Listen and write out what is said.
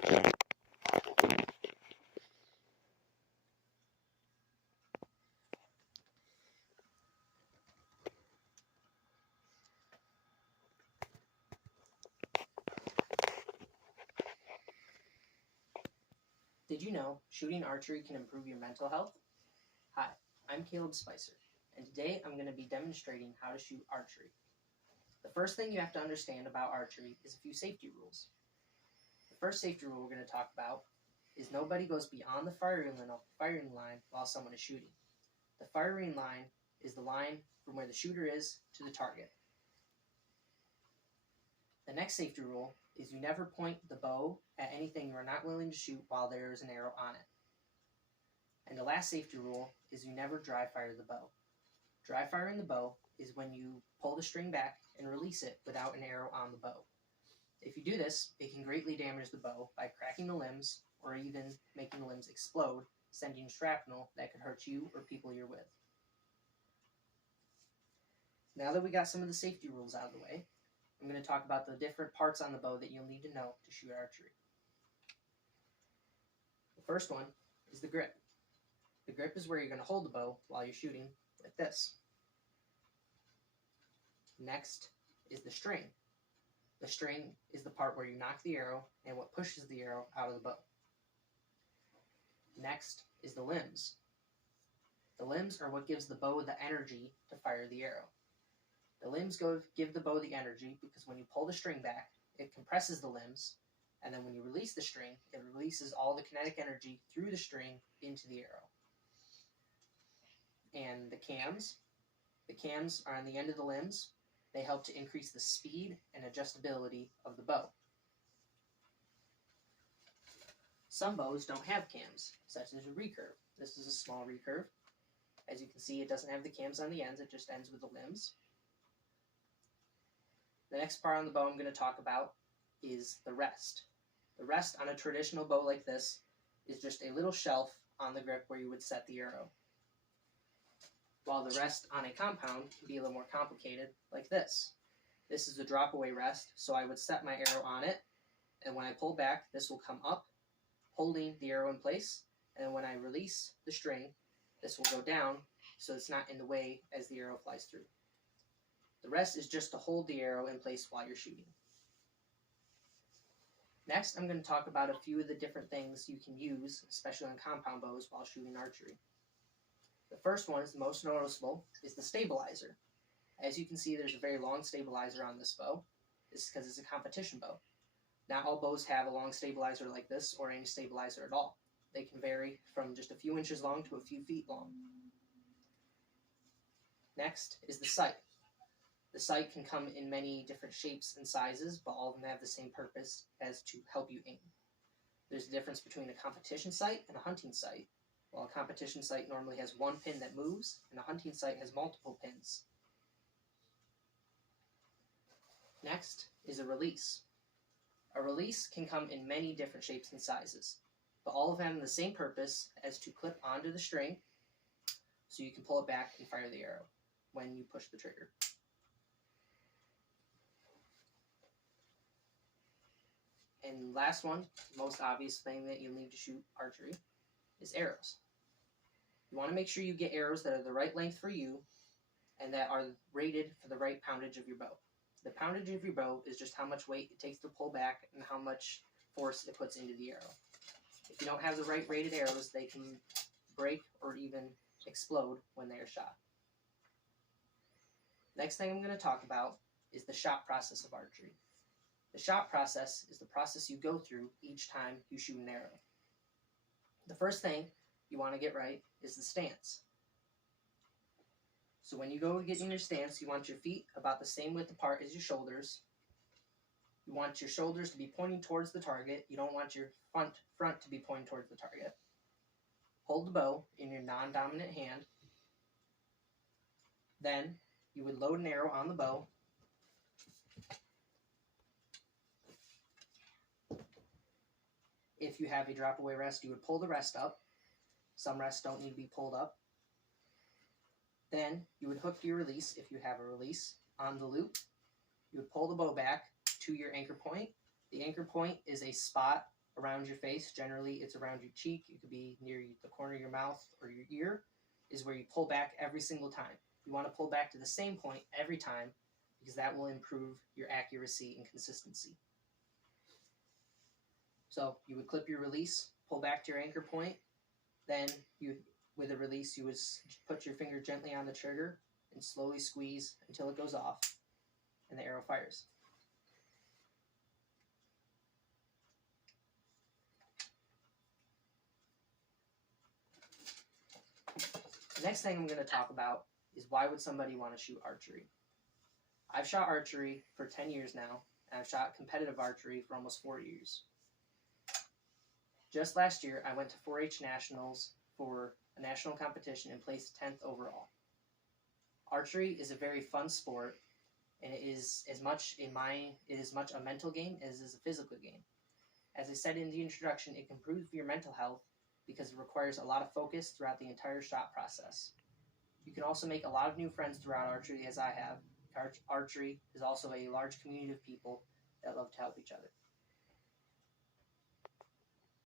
Did you know shooting archery can improve your mental health? Hi, I'm Caleb Spicer, and today I'm going to be demonstrating how to shoot archery. The first thing you have to understand about archery is a few safety rules. The first safety rule we're going to talk about is nobody goes beyond the firing line while someone is shooting. The firing line is the line from where the shooter is to the target. The next safety rule is you never point the bow at anything you are not willing to shoot while there is an arrow on it. And the last safety rule is you never dry fire the bow. Dry firing the bow is when you pull the string back and release it without an arrow on the bow. If you do this, it can greatly damage the bow by cracking the limbs or even making the limbs explode, sending shrapnel that could hurt you or people you're with. Now that we got some of the safety rules out of the way, I'm going to talk about the different parts on the bow that you'll need to know to shoot archery. The first one is the grip. The grip is where you're going to hold the bow while you're shooting, like this. Next is the string. The string is the part where you knock the arrow and what pushes the arrow out of the bow. Next is the limbs. The limbs are what gives the bow the energy to fire the arrow. The limbs give the bow the energy because when you pull the string back, it compresses the limbs, and then when you release the string, it releases all the kinetic energy through the string into the arrow. And the cams are on the end of the limbs. They help to increase the speed and adjustability of the bow. Some bows don't have cams, such as a recurve. This is a small recurve. As you can see, it doesn't have the cams on the ends, it just ends with the limbs. The next part on the bow I'm going to talk about is the rest. The rest on a traditional bow like this is just a little shelf on the grip where you would set the arrow. While the rest on a compound can be a little more complicated, like this. This is a drop away rest, so I would set my arrow on it, and when I pull back, this will come up, holding the arrow in place, and when I release the string, this will go down, so it's not in the way as the arrow flies through. The rest is just to hold the arrow in place while you're shooting. Next, I'm going to talk about a few of the different things you can use, especially on compound bows, while shooting archery. The first one is the most noticeable, is the stabilizer. As you can see, there's a very long stabilizer on this bow. This is because it's a competition bow. Not all bows have a long stabilizer like this, or any stabilizer at all. They can vary from just a few inches long to a few feet long. Next is the sight. The sight can come in many different shapes and sizes, but all of them have the same purpose as to help you aim. There's a difference between a competition sight and a hunting sight. While a competition sight normally has one pin that moves, and a hunting sight has multiple pins. Next is a release. A release can come in many different shapes and sizes, but all of them have the same purpose as to clip onto the string so you can pull it back and fire the arrow when you push the trigger. And last one, most obvious thing that you'll need to shoot archery, is arrows. You want to make sure you get arrows that are the right length for you and that are rated for the right poundage of your bow. The poundage of your bow is just how much weight it takes to pull back and how much force it puts into the arrow. If you don't have the right rated arrows, they can break or even explode when they are shot. Next thing I'm going to talk about is the shot process of archery. The shot process is the process you go through each time you shoot an arrow. The first thing you want to get right is the stance. So when you go get in your stance, you want your feet about the same width apart as your shoulders. You want your shoulders to be pointing towards the target. You don't want your front to be pointing towards the target. Hold the bow in your non-dominant hand. Then you would load an arrow on the bow. If you have a drop away rest, you would pull the rest up. Some rests don't need to be pulled up. Then you would hook your release, if you have a release, on the loop. You would pull the bow back to your anchor point. The anchor point is a spot around your face. Generally, it's around your cheek. It could be near the corner of your mouth or your ear, is where you pull back every single time. You want to pull back to the same point every time because that will improve your accuracy and consistency. So you would clip your release, pull back to your anchor point, then with a release, you would put your finger gently on the trigger and slowly squeeze until it goes off and the arrow fires. The next thing I'm going to talk about is why would somebody want to shoot archery? I've shot archery for 10 years now, and I've shot competitive archery for almost 4 years. Just last year, I went to 4-H Nationals for a national competition and placed 10th overall. Archery is a very fun sport, and it is as much a mental game as it is a physical game. As I said in the introduction, it can improve your mental health because it requires a lot of focus throughout the entire shot process. You can also make a lot of new friends throughout archery, as I have. Archery is also a large community of people that love to help each other.